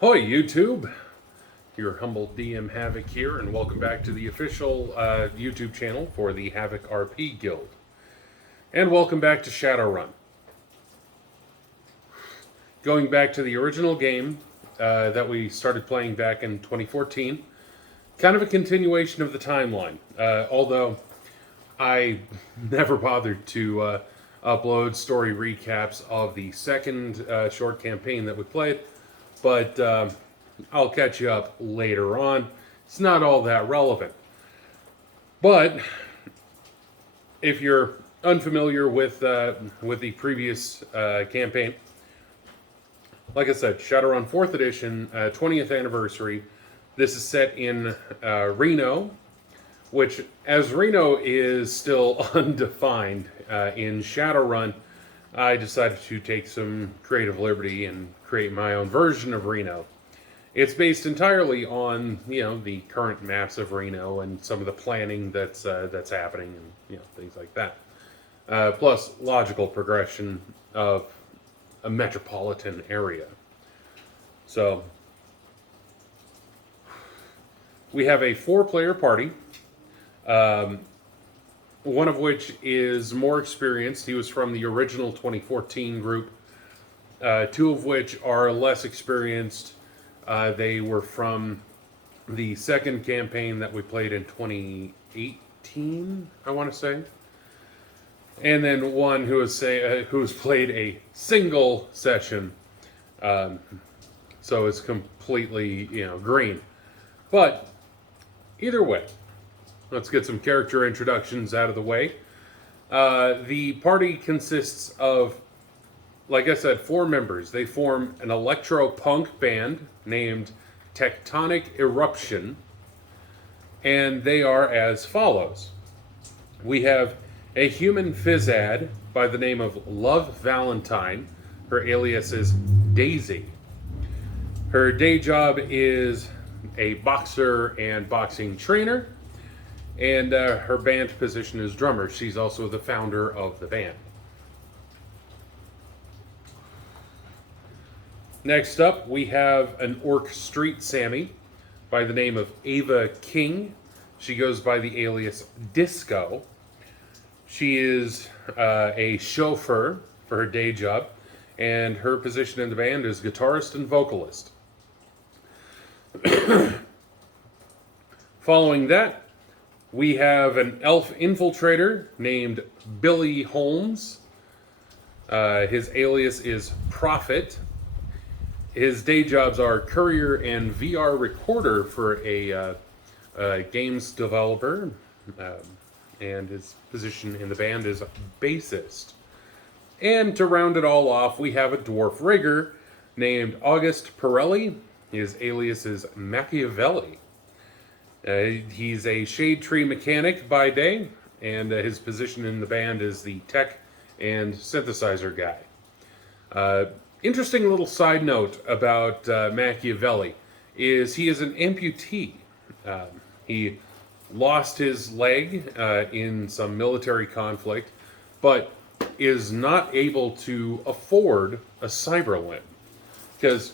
Hoi YouTube, your humble DM Havoc here, and welcome back to the official YouTube channel for the Havoc RP Guild. And welcome back to Shadowrun. Going back to the original game that we started playing back in 2014, kind of a continuation of the timeline, although I never bothered to upload story recaps of the second short campaign that we played. But I'll catch you up later on. It's not all that relevant. But if you're unfamiliar with the previous campaign, like I said, Shadowrun 4th Edition, 20th anniversary. This is set in Reno, which, as Reno is still undefined in Shadowrun, I decided to take some creative liberty and create my own version of Reno. It's based entirely on, the current maps of Reno and some of the planning that's happening and, things like that. Plus logical progression of a metropolitan area. So we have a 4-player party. One of which is more experienced. He was from the original 2014 group. 2 of which are less experienced. They were from the second campaign that we played in 2018, I want to say. And then one who's played a single session, so it's completely green. But either way, let's get some character introductions out of the way. The party consists of, like I said, 4 members. They form an electro-punk band named Tectonic Eruption, and they are as follows. We have a human physad by the name of Love Valentine. Her alias is Daisy. Her day job is a boxer and boxing trainer. And her band position is drummer. She's also the founder of the band. Next up, we have an orc street Sammy by the name of Ava King. She goes by the alias Disco. She is a chauffeur for her day job, and her position in the band is guitarist and vocalist. Following that, we have an elf infiltrator named Billy Holmes. His alias is Prophet. His day jobs are courier and VR recorder for a games developer. And his position in the band is bassist. And to round it all off, we have a dwarf rigger named August Pirelli. His alias is Machiavelli. He's a shade tree mechanic by day, and his position in the band is the tech and synthesizer guy. Interesting little side note about Machiavelli is he is an amputee. He lost his leg in some military conflict, but is not able to afford a cyber limb. Because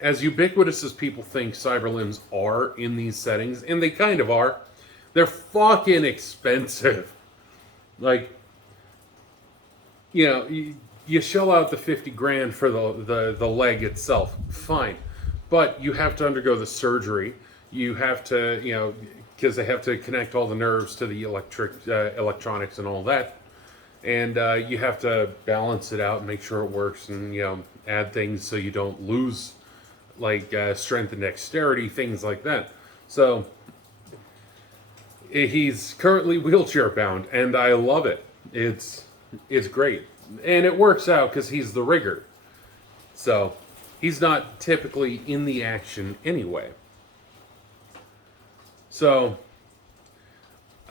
as ubiquitous as people think cyber limbs are in these settings, and they kind of are, they're fucking expensive. Like, you shell out the 50 grand for the leg itself, fine. But you have to undergo the surgery. You have to, because they have to connect all the nerves to the electronics and all that. And you have to balance it out and make sure it works and, add things so you don't lose like strength and dexterity, things like that. So he's currently wheelchair bound, and I love it. It's great, and it works out because he's the rigger. So he's not typically in the action anyway. So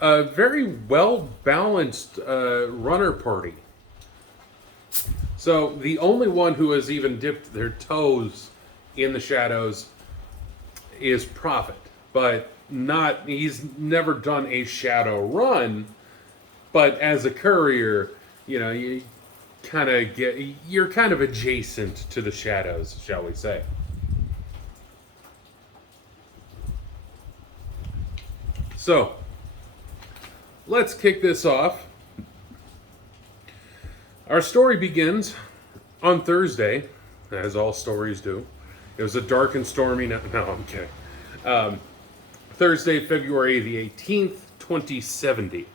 a very well balanced runner party. So the only one who has even dipped their toes in the shadows is Prophet, but he's never done a shadow run, but as a courier, you're kind of adjacent to the shadows, shall we say. So, let's kick this off. Our story begins on Thursday, as all stories do. It was a dark and stormy night. No, I'm kidding. Thursday, February the 18th, 2070.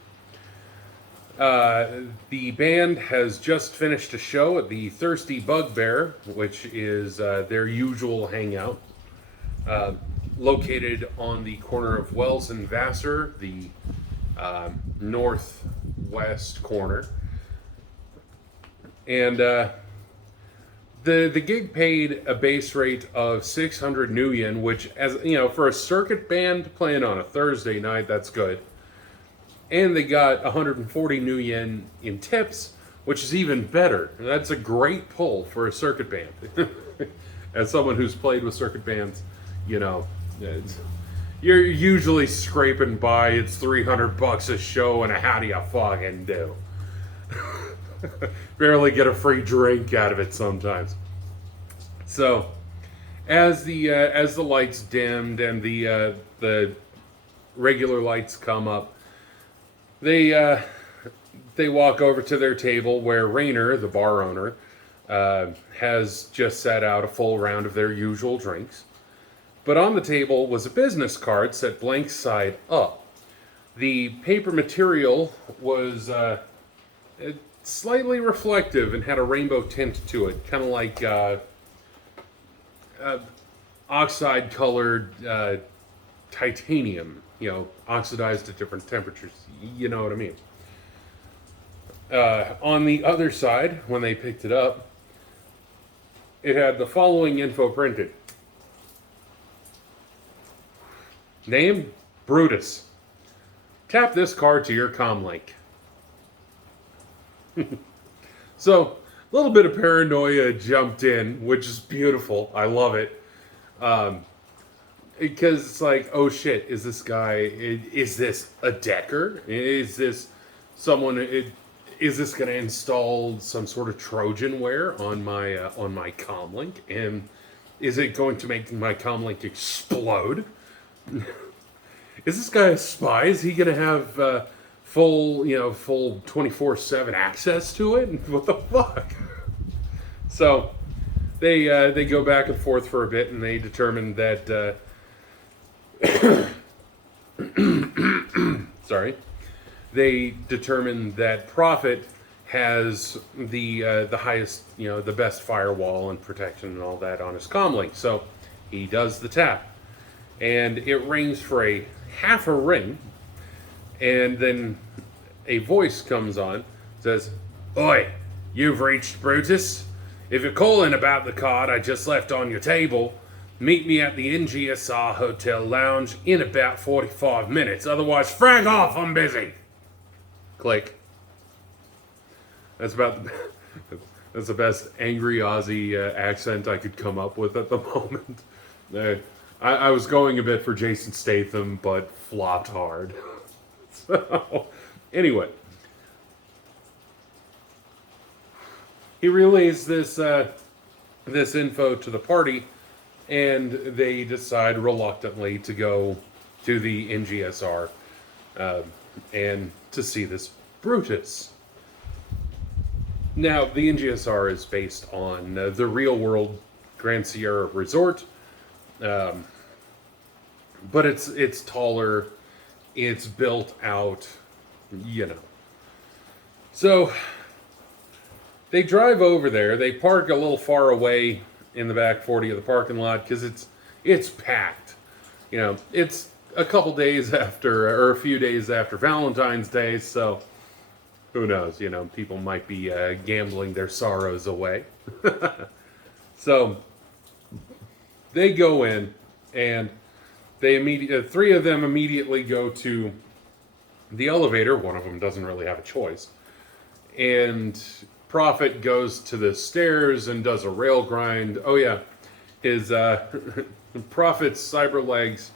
The band has just finished a show at the Thirsty Bugbear, which is their usual hangout, located on the corner of Wells and Vassar, the northwest corner. And the gig paid a base rate of 600 new yen, which, as you know, for a circuit band playing on a Thursday night, that's good. And they got 140 new yen in tips, which is even better. And that's a great pull for a circuit band. As someone who's played with circuit bands, you know, you're usually scraping by. It's $300 a show, and how do you fucking do? Barely get a free drink out of it sometimes. So, as the lights dimmed and the regular lights come up, they walk over to their table where Reno, the bar owner, has just set out a full round of their usual drinks. But on the table was a business card set blank side up. The paper material was slightly reflective and had a rainbow tint to it, kind of like oxide-colored titanium, you know, oxidized at different temperatures. You know what I mean. On the other side, when they picked it up, it had the following info printed. Name, Brutus. Tap this card to your comlink. So, a little bit of paranoia jumped in, which is beautiful. I love it. Because it's like, oh shit, is this guy, is this a decker? Is this someone, is this going to install some sort of Trojanware on my comlink? And is it going to make my comlink explode? Is this guy a spy? Is he going to have full 24/7 access to it? What the fuck? So they go back and forth for a bit, and they determine that sorry, they determine that Prophet has the highest, the best firewall and protection and all that on his comlink. So he does the tap, and it rings for a half a ring. And then a voice comes on, says, "Oi, you've reached Brutus. If you're calling about the card I just left on your table, meet me at the NGSR Hotel Lounge in about 45 minutes. Otherwise, frag off, I'm busy." Click. That's the best angry Aussie accent I could come up with at the moment. I was going a bit for Jason Statham, but flopped hard. So, anyway, he relays this info to the party, and they decide reluctantly to go to the NGSR and to see this Brutus. Now, the NGSR is based on the real-world Grand Sierra Resort, but it's taller. It's built out, So, they drive over there. They park a little far away in the back 40 of the parking lot because it's packed. It's a couple days after, or a few days after Valentine's Day, so who knows? People might be gambling their sorrows away. So, they go in, and three of them immediately go to the elevator. One of them doesn't really have a choice. And Prophet goes to the stairs and does a rail grind. Oh yeah, his Prophet's cyber legs,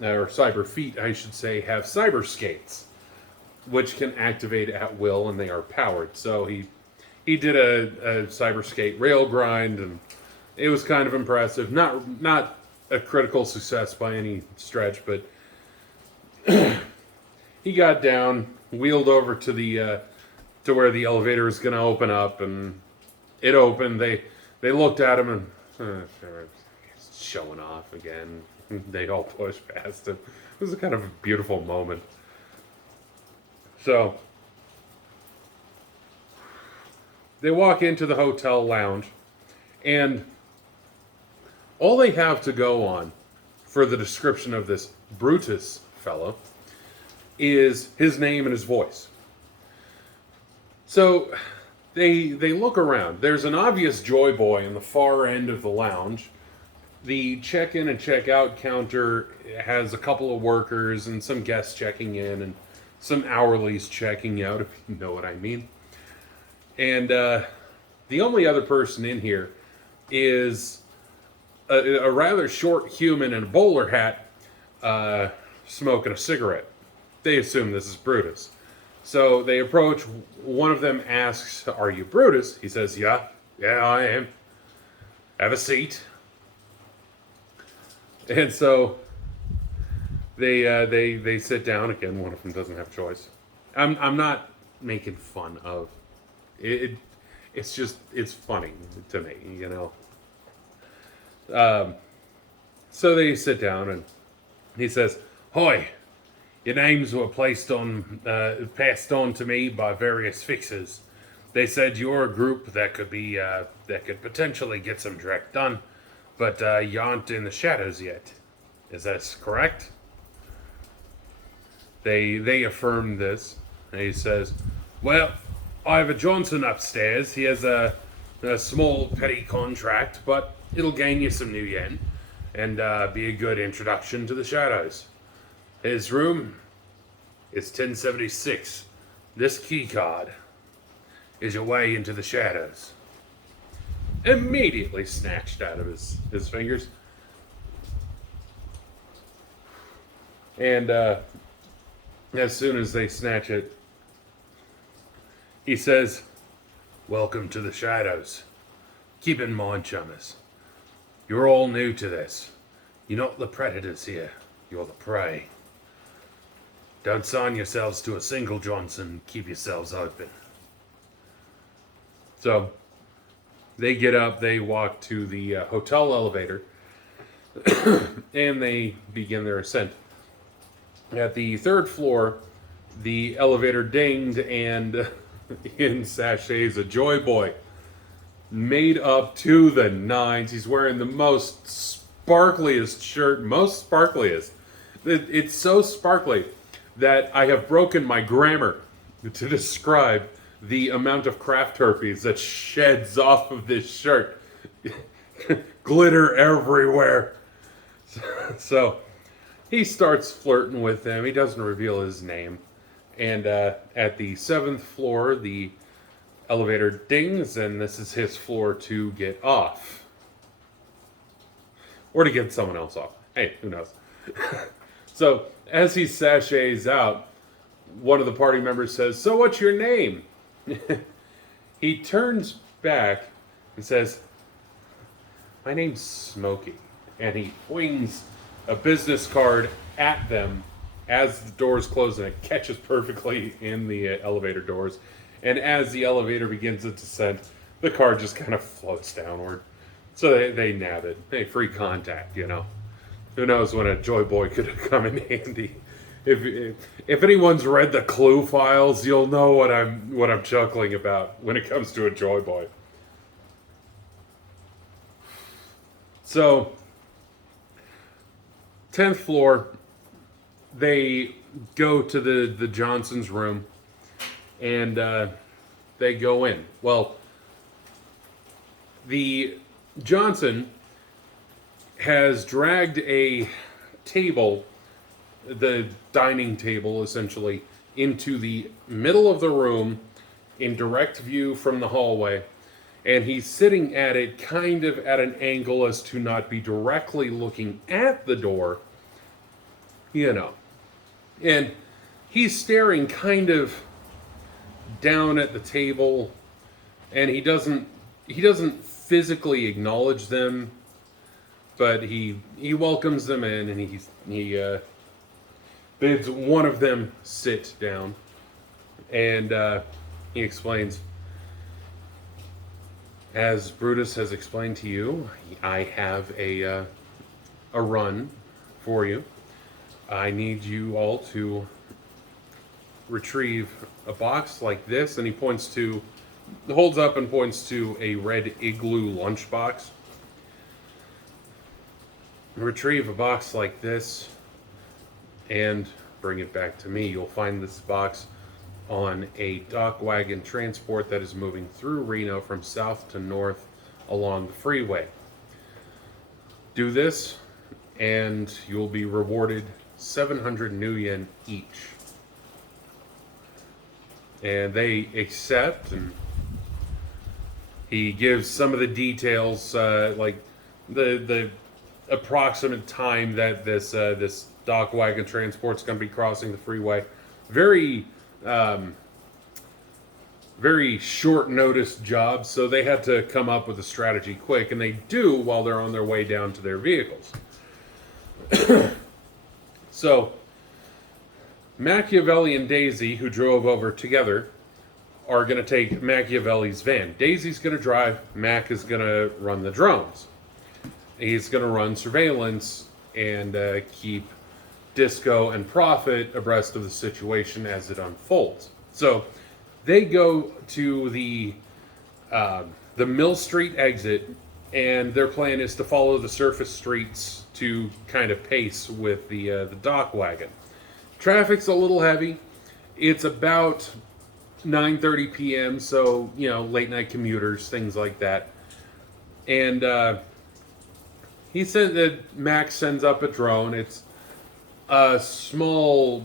or cyber feet, I should say, have cyber skates, which can activate at will, and they are powered. So he did a cyber skate rail grind, and it was kind of impressive. Not a critical success by any stretch, but He got down, wheeled over to the to where the elevator was going to open up, and it opened. They looked at him and he's showing off again. They all pushed past him. It was a kind of a beautiful moment. So they walk into the hotel lounge, and all they have to go on for the description of this Brutus fellow is his name and his voice. So they look around. There's an obvious joy boy in the far end of the lounge. The check-in and check-out counter has a couple of workers and some guests checking in and some hourlies checking out, if you know what I mean. And the only other person in here is a rather short human in a bowler hat smoking a cigarette. They assume this is Brutus. So they approach. One of them asks, "Are you Brutus?" He says, Yeah, I am. Have a seat." And so they sit down again. One of them doesn't have a choice. I'm not making fun of it. It's just, it's funny to me, you know. So they sit down, and he says, "Hoy, your names were passed on to me by various fixers. They said you're a group that could potentially get some direct done, but you aren't in the shadows yet. Is that correct?" They affirm this, and he says, "Well, I have a Johnson upstairs. He has a small petty contract, but it'll gain you some new yen and be a good introduction to the shadows. His room is 1076. This key card is your way into the shadows." Immediately snatched out of his fingers. And as soon as they snatch it, he says, "Welcome to the shadows. Keep in mind, chummers, you're all new to this. You're not the predators here. You're the prey. Don't sign yourselves to a single Johnson. Keep yourselves open." So they get up, they walk to the hotel elevator, and they begin their ascent. At the third floor, the elevator dinged, and in sachets a joy boy, made up to the nines. He's wearing the most sparkliest shirt, most sparkliest. It's so sparkly that I have broken my grammar to describe the amount of craft herpes that sheds off of this shirt. Glitter everywhere. So he starts flirting with them. He doesn't reveal his name. And at the 7th floor, the elevator dings, and this is his floor to get off. Or to get someone else off. Hey, who knows? So as he sachets out, one of the party members says, "So what's your name?" He turns back and says, "My name's Smokey." And he flings a business card at them as the doors close, and it catches perfectly in the elevator doors. And as the elevator begins its descent, the card just kind of floats downward. So they nab it. Hey, free contact, you know. Who knows when a Joy Boy could have come in handy. If anyone's read the Clue files, you'll know what I'm chuckling about when it comes to a Joy Boy. So 10th floor, they go to the Johnson's room, and they go in. Well, the Johnson has dragged a table, the dining table essentially, into the middle of the room in direct view from the hallway, and he's sitting at it kind of at an angle as to not be directly looking at the door, you know. And he's staring kind of down at the table, and he doesn't physically acknowledge them, but he welcomes them in, and he bids one of them sit down, and he explains, as Brutus has explained to you, I have a run for you. I need you all to retrieve a box like this, and he holds up and points to a red igloo lunchbox. Retrieve a box like this and bring it back to me. You'll find this box on a dock wagon transport that is moving through Reno from south to north along the freeway. Do this, and you'll be rewarded 700 new yen each. And they accept, and he gives some of the details, like the approximate time that this dock wagon transport's going to be crossing the freeway. Very very short notice job, so they had to come up with a strategy quick, and they do while they're on their way down to their vehicles. So Machiavelli and Daisy, who drove over together, are going to take Machiavelli's van. Daisy's going to drive, Mac is going to run the drones. He's going to run surveillance and keep Disco and Prophet abreast of the situation as it unfolds. So they go to the Mill Street exit, and their plan is to follow the surface streets to kind of pace with the dock wagon. Traffic's a little heavy. It's about 9:30 p.m., so, late night commuters, things like that. And he said that Max sends up a drone. It's a small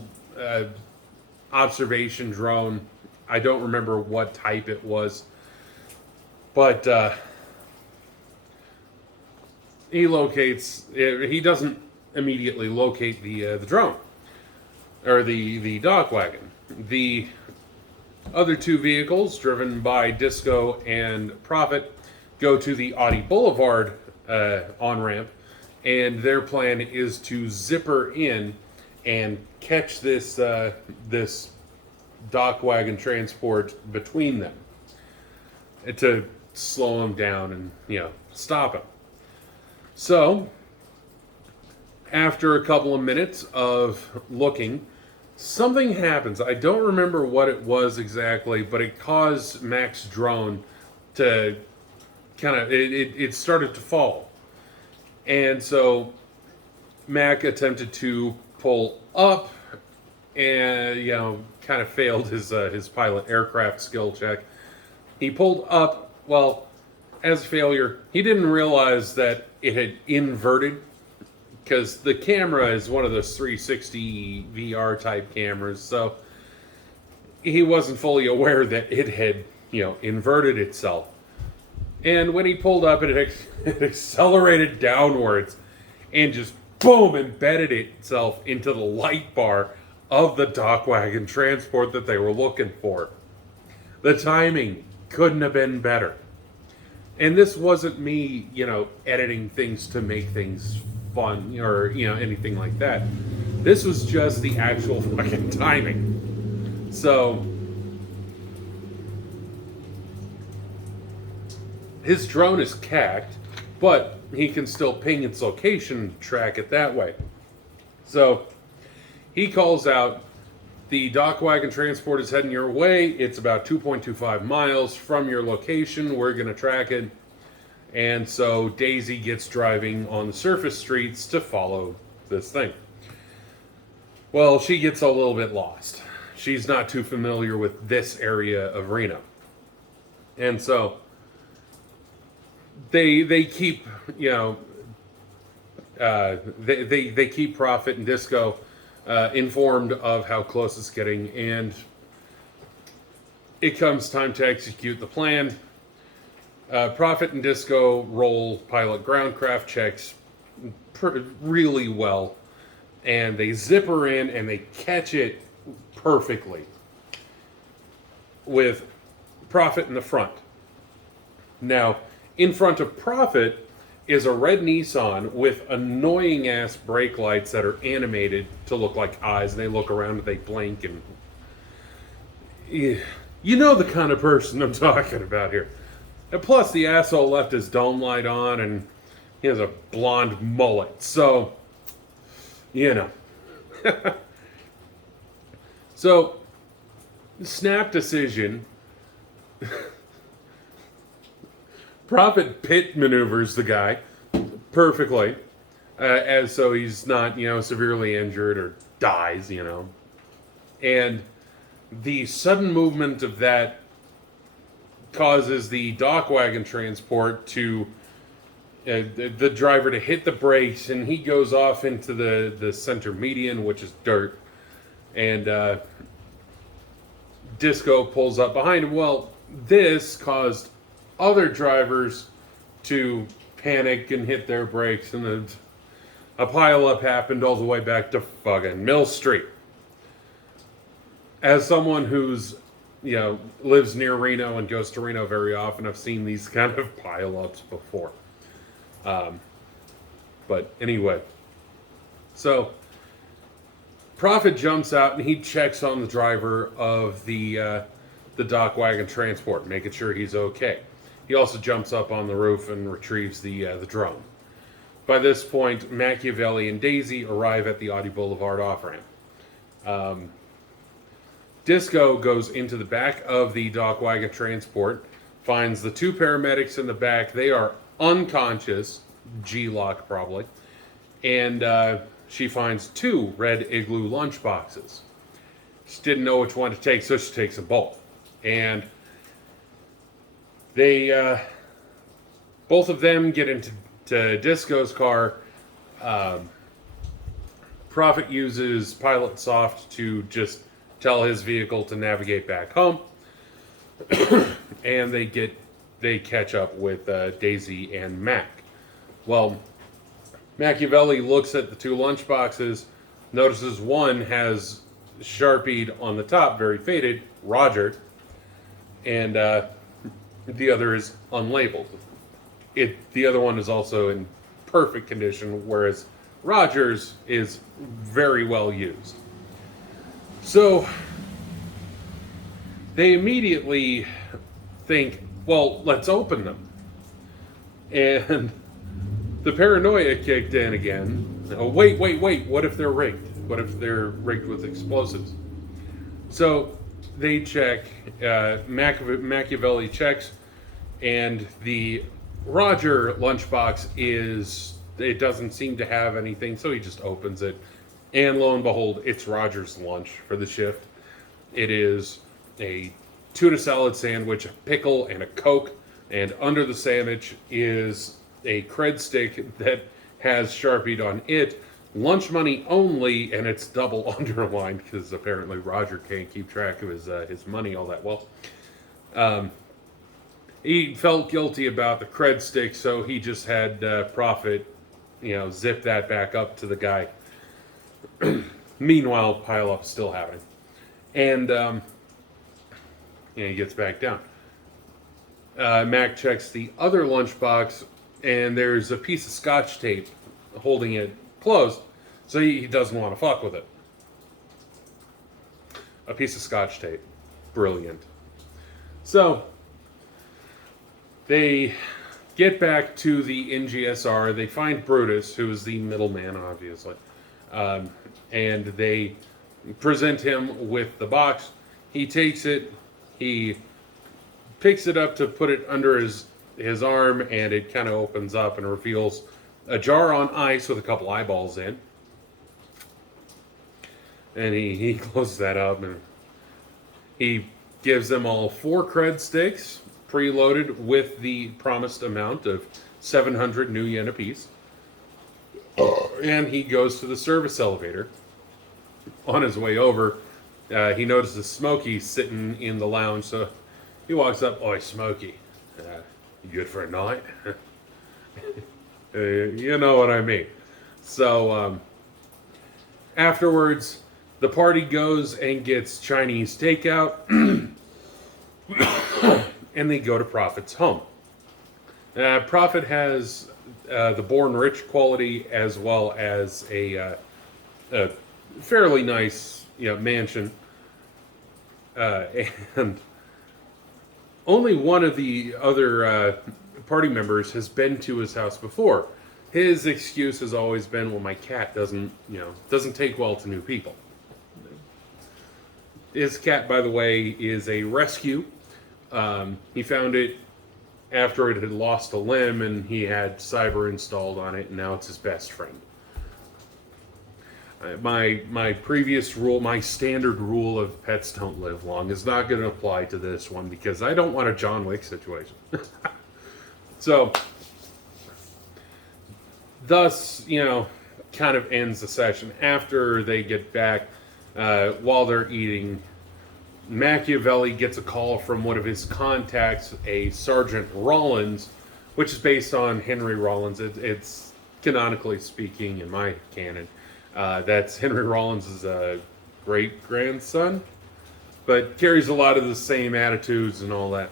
observation drone. I don't remember what type it was. But he doesn't immediately locate the drone, or the dock wagon. The other two vehicles, driven by Disco and Prophet, go to the Audi Boulevard on-ramp, and their plan is to zipper in and catch this dock wagon transport between them to slow them down and, stop them. So, after a couple of minutes of looking, something happens. I don't remember what it was exactly, but it caused Mac's drone to it started to fall. And so Mac attempted to pull up and, kind of failed his pilot aircraft skill check. He pulled up, as a failure, he didn't realize that it had inverted, because the camera is one of those 360 VR type cameras, so he wasn't fully aware that it had, inverted itself. And when he pulled up, it accelerated downwards and just, boom, embedded itself into the light bar of the dock wagon transport that they were looking for. The timing couldn't have been better. And this wasn't me, editing things to make things fun or, anything like that. This was just the actual fucking timing. So his drone is cacked, but he can still ping its location, track it that way. So he calls out, the dock wagon transport is heading your way. It's about 2.25 miles from your location. We're going to track it. And so Daisy gets driving on the surface streets to follow this thing. Well, she gets a little bit lost. She's not too familiar with this area of Reno. And so they keep, they keep Prophet and Disco informed of how close it's getting, and it comes time to execute the plan. Prophet and Disco roll pilot groundcraft checks really well, and they zipper in and they catch it perfectly with Prophet in the front. Now, in front of Prophet is a red Nissan with annoying ass brake lights that are animated to look like eyes, and they look around and they blink, and you know the kind of person I'm talking about here. And plus, the asshole left his dome light on, and he has a blonde mullet, so you know. So, snap decision. Prophet pit maneuvers the guy perfectly, as so he's not, severely injured or dies, And the sudden movement of that causes the dock wagon transport to the driver to hit the brakes, and he goes off into the center median, which is dirt, and Disco pulls up behind him. Well, this caused other drivers to panic and hit their brakes, and a pileup happened all the way back to fucking Mill Street. As someone who's lives near Reno and goes to Reno very often, I've seen these kind of pileups before. But anyway, so Prophet jumps out and he checks on the driver of the dock wagon transport, making sure he's okay. He also jumps up on the roof and retrieves the drone. By this point, Machiavelli and Daisy arrive at the Audi Boulevard off-ramp. Disco goes into the back of the dock wagon transport, finds the two paramedics in the back. They are unconscious, G-lock probably, and she finds two red Igloo lunchboxes. She didn't know which one to take, so she takes them both. And they, both of them get into Disco's car. Prophet uses Pilot Soft to just tell his vehicle to navigate back home. And they catch up with Daisy and Mac. Well, Machiavelli looks at the two lunchboxes, notices one has Sharpied on the top, very faded, Roger, and the other is unlabeled. The other one is also in perfect condition, whereas Roger's is very well used. So they immediately think, well, let's open them. And the paranoia kicked in again. Oh, wait, what if they're rigged? What if they're rigged with explosives? So they check, Machiavelli checks, and the Roger lunchbox it doesn't seem to have anything, so he just opens it. And lo and behold, it's Roger's lunch for the shift. It is a tuna salad sandwich, a pickle, and a Coke. And under the sandwich is a cred stick that has Sharpied on it. Lunch money only, and it's double underlined because apparently Roger can't keep track of his money all that well. He felt guilty about the cred stick, so he just had Prophet, zip that back up to the guy. Meanwhile, pileup still happening, and he gets back down. Mac checks the other lunchbox, and there's a piece of Scotch tape holding it closed, so he doesn't want to fuck with it. A piece of Scotch tape. Brilliant. So they get back to the NGSR. They find Brutus, who is the middleman, obviously. And they present him with the box. He takes it. He picks it up to put it under his arm, and it kind of opens up and reveals a jar on ice with a couple eyeballs in. And he closes that up, and he gives them all 4 cred sticks, preloaded with the promised amount of 700 new yen apiece. And he goes to the service elevator. On his way over, he notices Smokey sitting in the lounge, so he walks up. Oi, Smokey, you good for a night? You know what I mean. So afterwards, the party goes and gets Chinese takeout, and they go to Prophet's home. Prophet has the Born Rich quality, as well as a fairly nice, mansion. And only one of the other party members has been to his house before. His excuse has always been, "Well, my cat doesn't take well to new people." His cat, by the way, is a rescue. He found it after it had lost a limb, and he had cyber installed on it, and now it's his best friend. My previous rule, my standard rule of pets don't live long, is not going to apply to this one because I don't want a John Wick situation. So, thus, kind of ends the session. After they get back, while they're eating, Machiavelli gets a call from one of his contacts, a Sergeant Rollins, which is based on Henry Rollins. It's canonically speaking, in my canon, that's Henry Rollins' great-grandson, but carries a lot of the same attitudes and all that.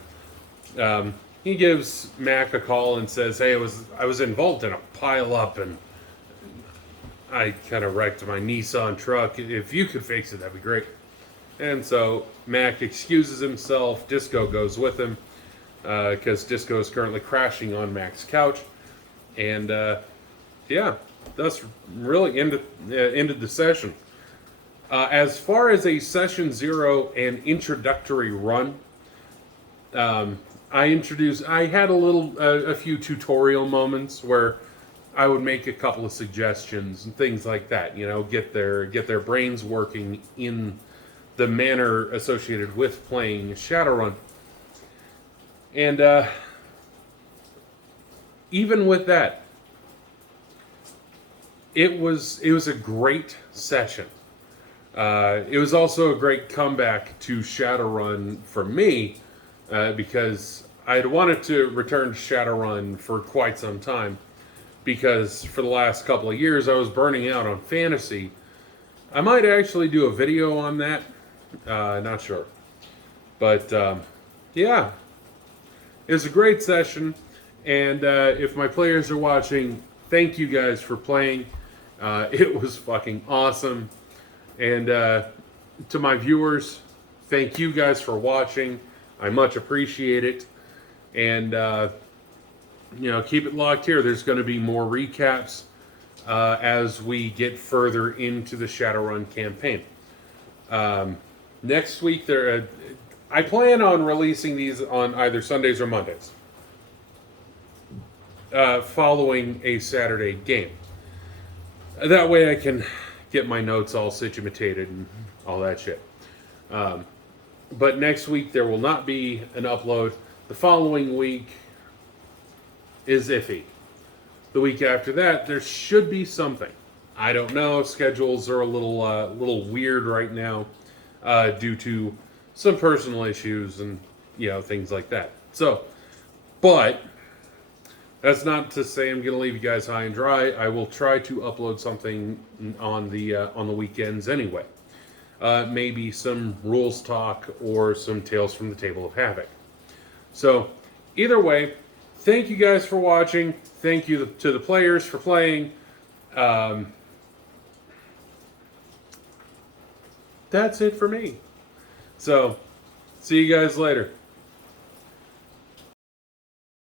He gives Mac a call and says, "Hey, I was involved in a pile-up, and I kind of wrecked my Nissan truck. If you could fix it, that'd be great." And so Mac excuses himself. Disco goes with him because Disco is currently crashing on Mac's couch. And that's really ended the session. As far as a Session 0 and introductory run, I had a few tutorial moments where I would make a couple of suggestions and things like that. Get their brains working in the manner associated with playing Shadowrun. And even with that, it was a great session. It was also a great comeback to Shadowrun for me, because I had wanted to return to Shadowrun for quite some time, because for the last couple of years I was burning out on fantasy. I might actually do a video on that. Not sure. But, yeah. It was a great session. And if my players are watching, thank you guys for playing. It was fucking awesome. And to my viewers, thank you guys for watching. I much appreciate it. And, keep it locked here. There's going to be more recaps as we get further into the Shadowrun campaign. Next week, I plan on releasing these on either Sundays or Mondays, following a Saturday game. That way I can get my notes all situated and all that shit. But next week there will not be an upload. The following week is iffy. The week after that, there should be something. I don't know. Schedules are a little weird right now. Due to some personal issues and things like that. So, but that's not to say I'm going to leave you guys high and dry. I will try to upload something on the weekends anyway. Maybe some rules talk or some Tales from the Table of Havoc. So, either way, thank you guys for watching. Thank you to the players for playing. That's it for me. So, see you guys later.